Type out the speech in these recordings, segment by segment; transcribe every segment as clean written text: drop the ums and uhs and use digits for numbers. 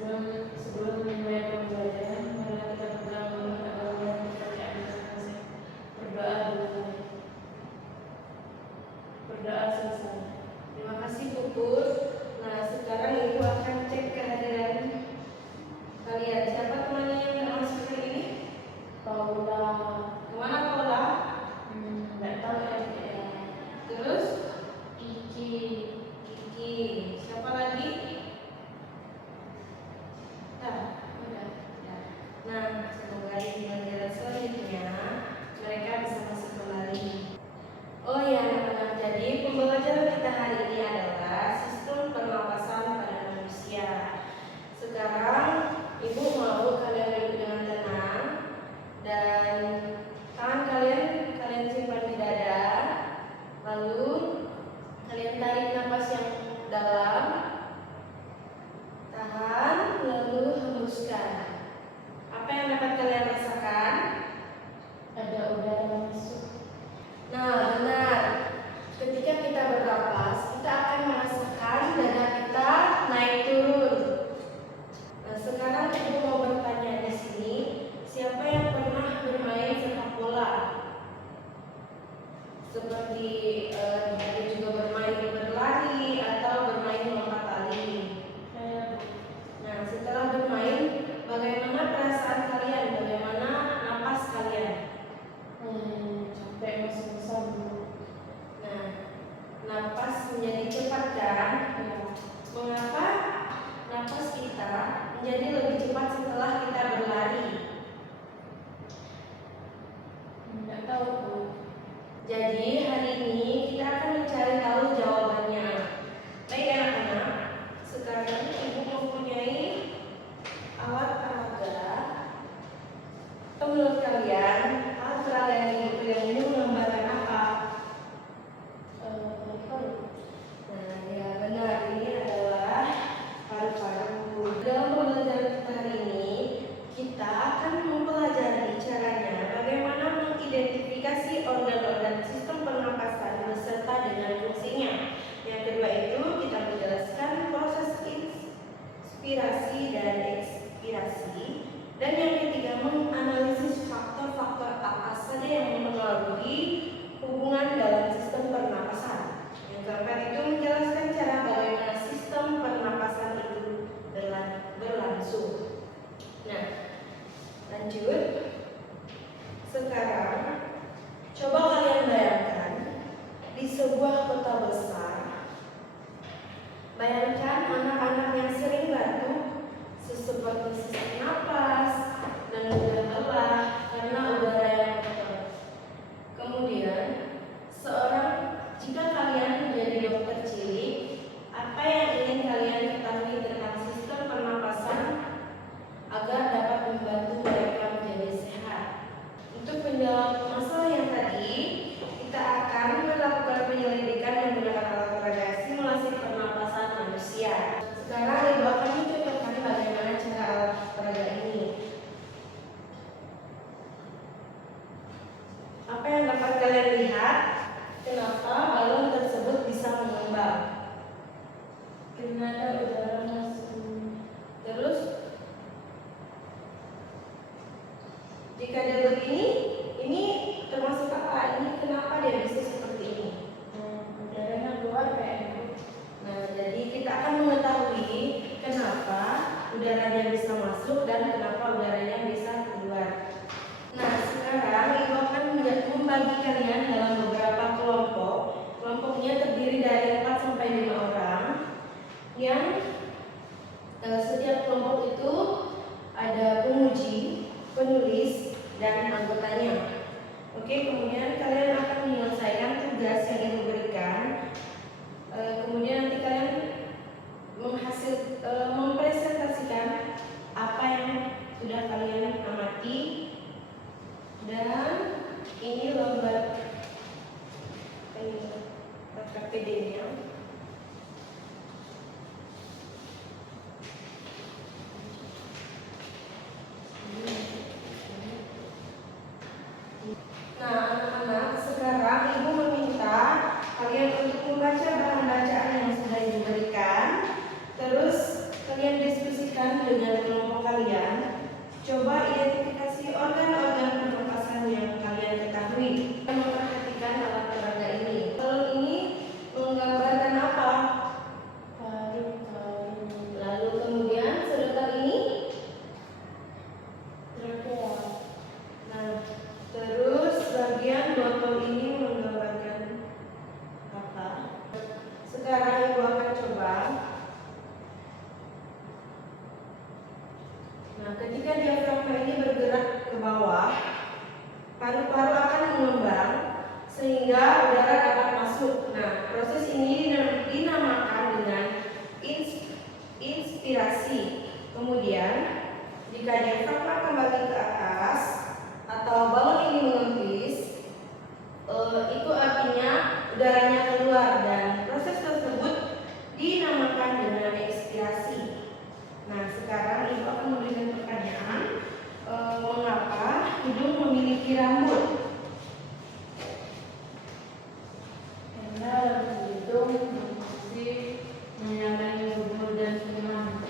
sebelum memulai pembelajaran, mari kita pegang agama dan kepercayaan masing-masing. Berdoa dulu. Berdoa selesai. Terima kasih Puput. Nah, sekarang Ibu akan cek kehadiran kalian. Siapa temannya yang tidak masuk hari ini? Paula. Kemana Paula? Nggak tahu ya. Terus? Kiki. Kiki. Siapa lagi? Udah. Ya. Nah, semoga di pembelajaran selanjutnya mereka bisa masuk kembali. Oh ya, anak-anak, jadi pembelajaran kita hari ini adalah sistem pernapasan pada manusia. Sekarang Ibu mau kalian duduk dengan tenang dan tangan kalian simpan di dada. Lalu kalian tarik napas yang dalam, tahan, lalu hembuskan. Apa yang dapat kalian rasakan? Ada udara masuk. Nah, benar. Ketika kita bernapas, kita akan merasakan dada kita naik turun. Nah, sekarang Ibu mau bertanya di sini, siapa yang pernah bermain sepak bola? Seperti ada juga bermain berlari atau bermain lompat tali. Nah, setelah bermain, bagaimana perasaan kalian? Bagaimana napas kalian? Capek masuk dulu. Nah, napas menjadi cepat kan? Ya. Mengapa napas kita menjadi lebih cepat setelah kita berlari? Nggak tahu Bu. Jadi hari ini kita akan mencari tahu jawabannya. Baik anak-anak, sekarang Ibu mempunyai alat peraga. Menurut kalian, alat peraga yang Ibu pegang ini menggambarkan apa? Nah, ya benar, ini adalah paru-paru. Dalam pembelajaran kita hari ini, kita akan mempelajari caranya bagaimana mengidentifikasi organ-organ sistem pernapasan beserta dengan fungsinya. Yang kedua itu kita menjelaskan proses inspirasi dan ekspirasi. Dan yang ketiga menganalisis faktor-faktor apa saja yang mempengaruhi hubungan dalam sistem pernapasan. Yang keempat itu menjelaskan cara bagaimana sistem pernapasan itu berlangsung. Nah, lanjut. Sekarang coba kalian bayangkan di sebuah kota besar. Bayangkan anak-anak yang sering batuk seperti sesak napas dan mudah lelah karena udara yang kotor. Kemudian jika kalian menjadi dokter cilik, apa yang ingin kalian ketahui tentang sistem pernapasan agar dapat membantu mereka menjadi sehat? Untuk menjawab masalah yang tadi, kita akan melakukan penyelidikan menggunakan alat peraga simulasi pernapasan manusia. Sekarang Ibu akan mencontohkan bagaimana cara alat peraga ini. Apa yang dapat kalian lihat? Kenapa balon tersebut bisa mengembang? Karena ada udara masuk. Terus, jika dia begini, ini termasuk apa? Ini kenapa dia bisa seperti ini? Udaranya keluar kayak gitu. Nah, jadi kita akan mengetahui kenapa udaranya bisa masuk dan kenapa udaranya bisa keluar. Nah, sekarang Ibu akan membagi kalian dalam beberapa kelompok. Kelompoknya terdiri dari 4 sampai 5 orang yang setiap kelompok itu ada penguji, penulis, dan anggotanya. Oke, kemudian kalian akan menyelesaikan tugas yang Ibu berikan. Kemudian nanti kalian mempresentasikan apa yang sudah kalian amati. Dan ini lembar KPD-nya. Nah, anak-anak, sekarang Ibu meminta kalian untuk membaca bahan bacaan yang sudah diberikan. Terus kalian diskusi dengan kelompok kalian, coba identifikasi organ-organ pernapasan yang kalian ketahui. Kita memperhatikan alat peraga ini. Balon ini menggambarkan apa? Paru-paru. Lalu kemudian sedotan ini? Trachea. Nah, terus bagian botol ini menggambarkan apa? Sekarang ibu akan coba. Nah, ketika diafragma ini bergerak ke bawah, paru-paru akan mengembang sehingga udara dapat masuk. Nah, proses ini dinamakan dengan inspirasi. Kemudian, jika diafragma kembali ke atas atau balon ini mengempis, itu artinya udaranya keluar dan proses tersebut dinamakan dengan ekspirasi. Nah, sekarang ibu akan memberikan pertanyaan, mengapa hidung memiliki rambut? Karena hidung berfungsi menyaring bubur dan kuman.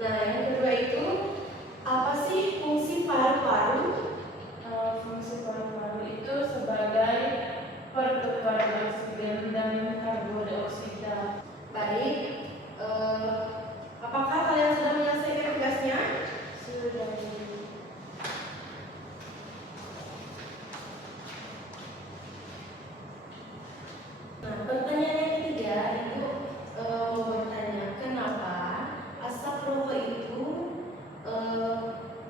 Nah, yang kedua itu apa sih fungsi paru-paru? Fungsi paru-paru itu sebagai pertukaran oksigen dan karbon dioksida. Baik, apakah kalian sudah menyelesaikan tugasnya? Sudah. Nah, pertanyaan yang ketiga, ibu mau bertanya, kenapa asap rokok itu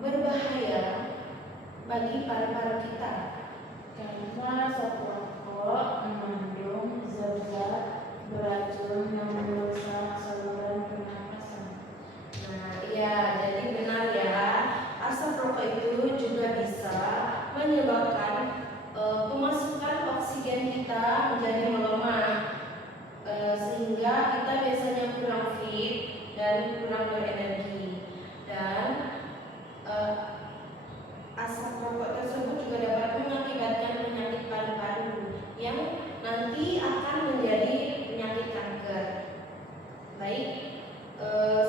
berbahaya bagi paru-paru kita? Karena asap rokok mengandung zat-zat beracun yang merusak saluran pernapasan. Nah, ya, jadi benar ya, asap rokok itu juga bisa menyebabkan pemasukan oksigen kita menjadi melemah, sehingga kita biasanya kurang fit dan kurang berenergi. Dan asap rokok tersebut juga dapat mengakibatkan penyakit paru-paru yang nanti akan menjadi penyakit kanker. Baik,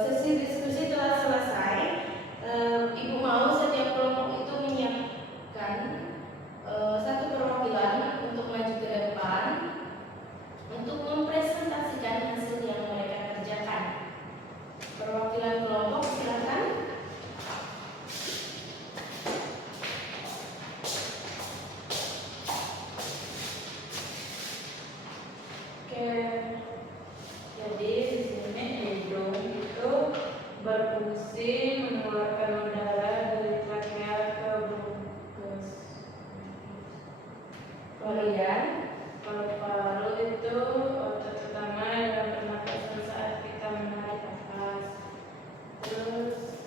sesi diskusi telah selesai. Ibu mau setiap kelompok itu menyiapkan satu perwakilan untuk maju ke depan untuk mempresentasikan hasil yang mereka kerjakan. Perwakilan kelompok silakan. Oke. Jadi di sini hidung itu berfungsi mengeluarkan udara dari trakea ke bronkus. Kemudian Paru-paru itu otot utama dalam pernapasan saat kita menarik nafas. Terus,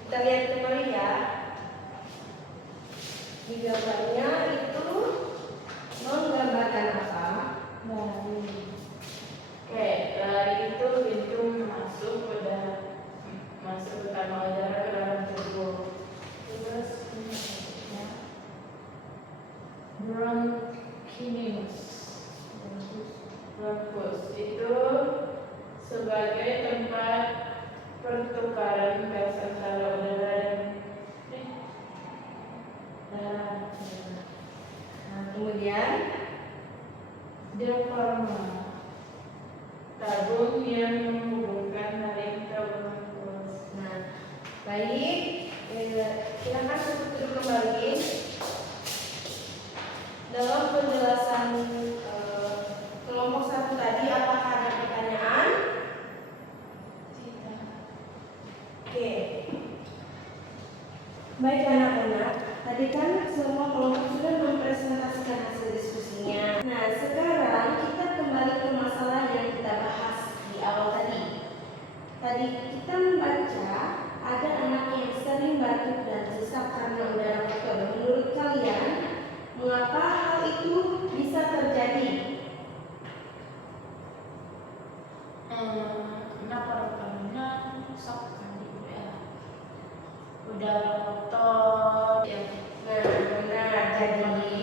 kita lihat kembali ya. Di gambarnya itu menggambarkan apa? lari. Oke, lari itu pintu masuk ke kantong udara ke dalam tubuh. Terus ini ya. Bronchitis. Bronkus itu sebagai tempat pertukaran gas antara udara dan darah. Nah, kemudian Diafragma, tabung yang menghubungkan taring ke bronkus. nah, baik, silakan duduk kembali. Dalam penjelasan kelompok satu tadi, apakah ada pertanyaan? Tidak. Oke. Baik anak-anak, tadi kan semua kelompok sudah mempresentasikan hasil diskusinya. Nah, sekarang kita kembali ke masalah yang kita bahas di awal tadi. Tadi kita membaca ada anak yang sering batuk dan sesak karena udara kotor. Menurut kalian, mengapa hal itu bisa terjadi? Karena paru-parunya rusak kan ya. Udara kotor ya. Nah, benar. Jadi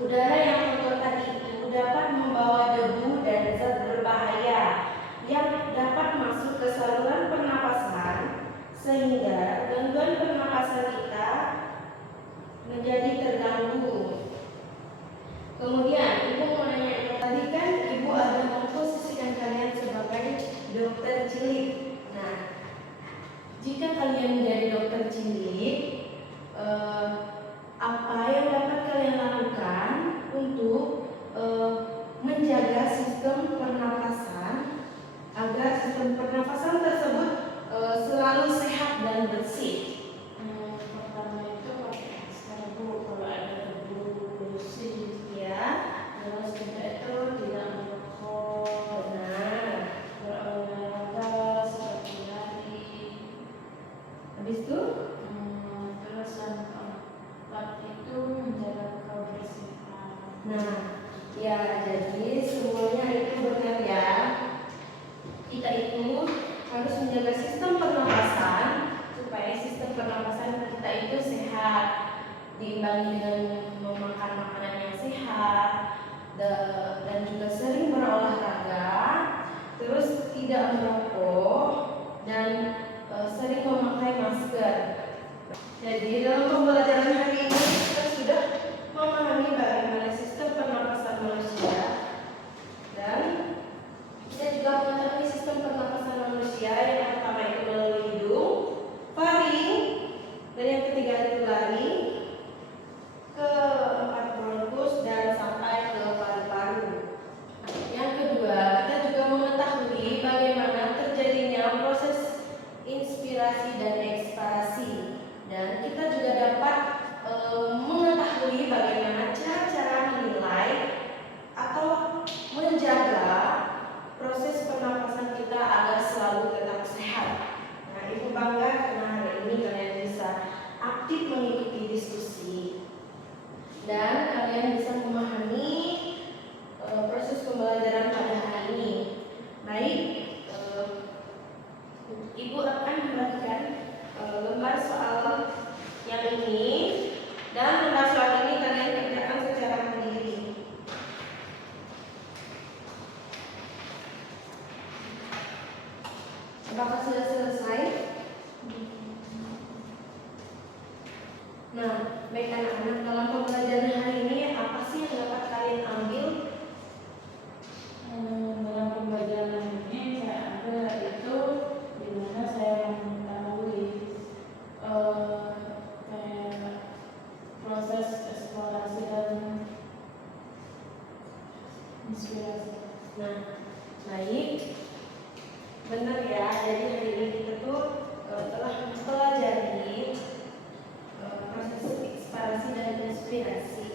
udara yang kotor tadi itu dapat membawa debu dan zat berbahaya yang dapat dokter cilik. Nah, jika kalian menjadi dokter cilik, apa yang dapat kalian lakukan untuk menjaga sistem pernapasan agar sistem pernapasan tersebut selalu sehat dan bersih? Pertama itu pakai masker Bu, kalau ada debu polusi. Ya, Terus kita itu tidak merokok, benar. berolahraga seperti lari. Habis itu, Terus yang keempat itu menjaga kebersihan. nah, ya jadi semuanya itu benar ya. Kita itu harus menjaga sistem pernapasan supaya sistem pernapasan kita itu sehat, diimbangi dengan memakan makanan yang sehat dan juga sering berolahraga, terus tidak merokok dan sering memakai masker. Jadi dalam pembelajaran hari ini kita sudah memahami bagaimana sistem pernapasan manusia dan kita juga mengetahui sistem pernapasan manusia yang pertama itu melalui hidung, faring, dan yang ketiga itu lari, keempat bronkus dan sampai ke paru-paru. Yang kedua, kita juga mengetahui bagaimana terjadinya proses inspirasi dan ekspirasi, dan kita juga dapat mengetahui bagaimana cara-cara menilai atau menjaga proses pernapasan kita agar selalu tetap sehat. Nah, Ibu bangga karena hari ini kalian bisa aktif mengikuti diskusi dan kalian bisa memahami proses pembelajaran pada hari ini. Baik, Ibu akan membagikan lembar soal yang ini, dan lembar soal ini kalian kerjakan secara mandiri. Apakah sudah selesai? Nah, baik anak-anak, dalam pembelajaran hari ini apa sih yang dapat kalian ambil? Dalam pembelajaran ini saya ambil itu di mana saya mengetahui kayak proses eksplorasi dan inspirasi. Nah, baik, benar ya. Jadi hari ini kita tuh telah mempelajari proses eksplorasi dan inspirasi.